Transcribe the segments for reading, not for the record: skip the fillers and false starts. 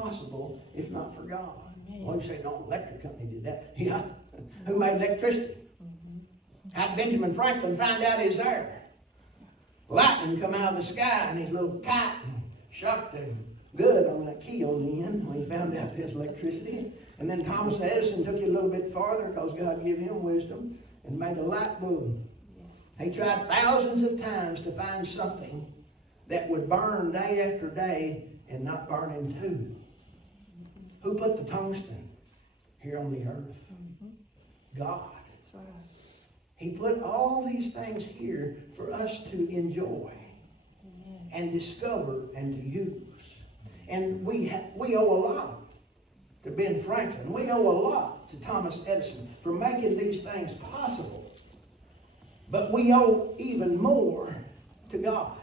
possible if not for God. Well, you say, no, electric company did that. Yeah. Who made electricity? How'd Benjamin Franklin find out he's there? Lightning come out of the sky and his little kite shocked him good on that key on the end when he found out there's electricity. And then Thomas Edison took it a little bit farther because God gave him wisdom and made a light bulb. He tried thousands of times to find something that would burn day after day and not burn in two. Who put the tungsten here on the earth? God. He put all these things here for us to enjoy and discover and to use. And we owe a lot to Ben Franklin. We owe a lot to Thomas Edison for making these things possible. But we owe even more to God.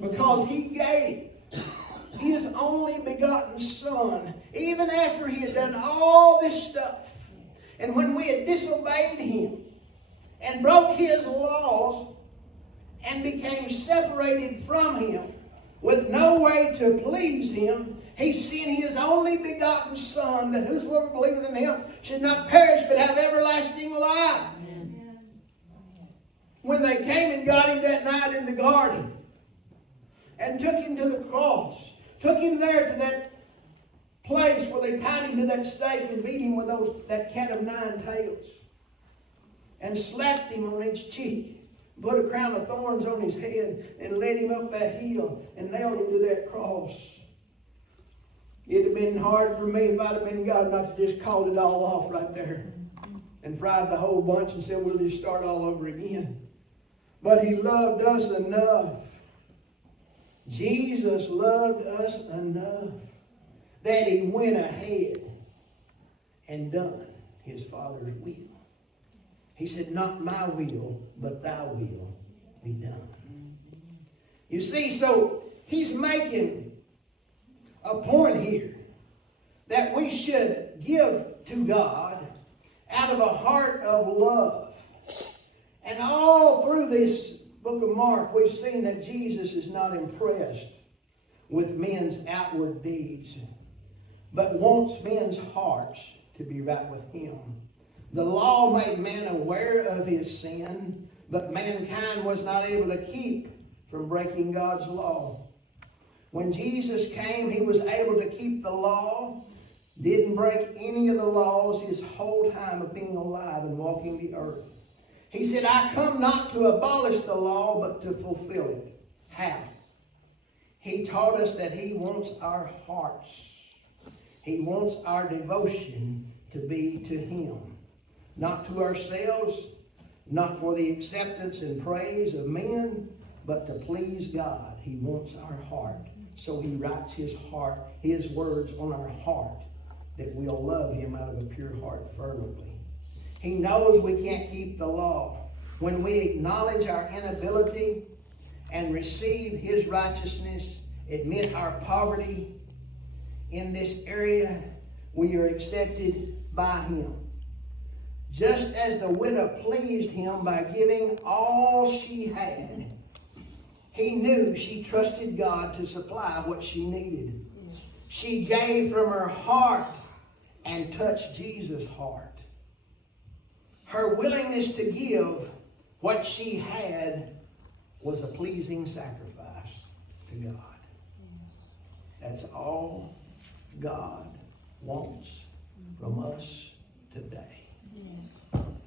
Because He gave His only begotten Son, even after He had done all this stuff. And when we had disobeyed Him and broke His laws and became separated from Him with no way to please Him, He sent His only begotten Son, that whosoever believeth in Him should not perish but have everlasting life. Amen. When they came and got Him that night in the garden and took Him to the cross, took Him there to that place where they tied Him to that stake and beat Him with that cat of nine tails, and slapped Him on each cheek, put a crown of thorns on His head, and led Him up that hill and nailed Him to that cross. It'd have been hard for me if I'd have been God not to just call it all off right there and fried the whole bunch and said, we'll just start all over again. But He loved us enough. Jesus loved us enough that He went ahead and done His Father's will. He said, not my will, but thy will be done. You see, so He's making a point here that we should give to God out of a heart of love. And all through this book of Mark, we've seen that Jesus is not impressed with men's outward deeds, but wants men's hearts to be right with Him. The law made man aware of his sin, but mankind was not able to keep from breaking God's law. When Jesus came, He was able to keep the law, didn't break any of the laws His whole time of being alive and walking the earth. He said, I come not to abolish the law, but to fulfill it. How? He taught us that He wants our hearts. He wants our devotion to be to Him. Not to ourselves, not for the acceptance and praise of men, but to please God. He wants our heart. So He writes His heart, His words on our heart, that we'll love Him out of a pure heart fervently. He knows we can't keep the law. When we acknowledge our inability and receive His righteousness, admit our poverty in this area, we are accepted by Him. Just as the widow pleased Him by giving all she had, He knew she trusted God to supply what she needed. She gave from her heart and touched Jesus' heart. Her willingness to give what she had was a pleasing sacrifice to God. That's all God wants from us